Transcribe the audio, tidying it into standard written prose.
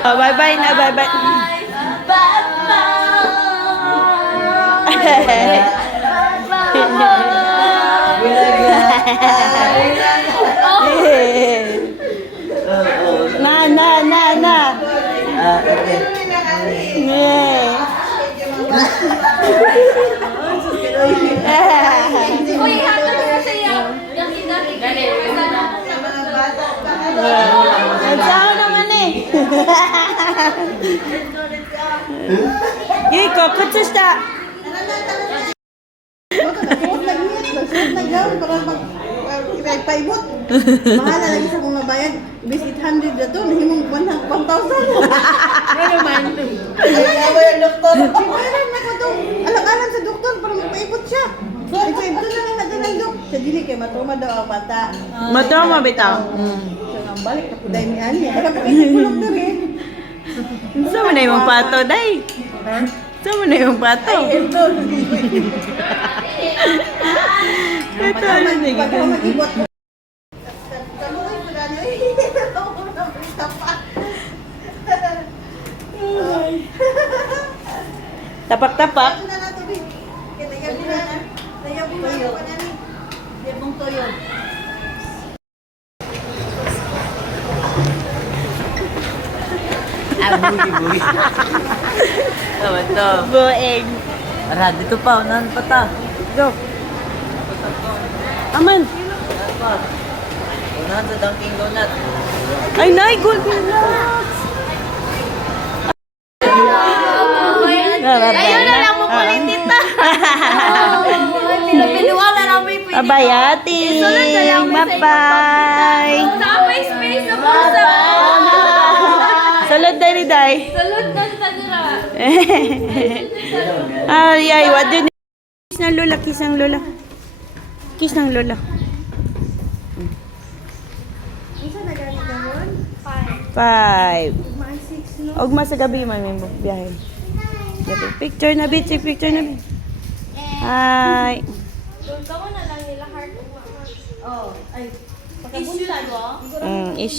Oh, bye-bye na, bye-bye. Na. Yeah. Uy, hatol na siya. Nagsawa naman eh. Yiko, kutsus ta. Paibot. Mahal na lagi sa mga bayan. Bis 800 na to, nahimong 1,000. Ano man? Ayaw yung doktor. Ibayaran na ko to. Alang-alang sa doktor para magpaibot siya. Nagpaibot na lang natin ang dok. Sa dili kay matuma daw ang bata. Matama bitaw. So nang balik na kuday ni Ani. Kaya pagkakulog na rin. Saan mo na yung pato, day? Saan mo na yung pato? Ito. Ito, ano sige. Pag ako mag-ibot. Kaluoy ko na niyo. Tapak-tapak. Ito na na to, Big. Kaya mo na. Kaya mo na ni. Debong toyo. Bugi-bugi. Tama to. Bueng. Ara, dito pa. Unahan pa ta. Go. Aman. Unahan sa Dunkin' Donut. Ay, nay, gold nuts. Ayun na lang mo politita. Pinupiluwala lang may pwede. Abayati. Bye-bye. Tapay space na po sa... Salud, day, day. Salud na sa nila. Ay, what do you need? Kiss ng lola, kiss ng lola. Kiss ng lola. Isa na gani gawon? 5. Mga 6 no. Ugma sa gabi, may biyahe. Picture na, bitch. Picture na, bitch. Hi. Doon ka mo na lang nila heart. Oh, ay. Issue na go? Issue.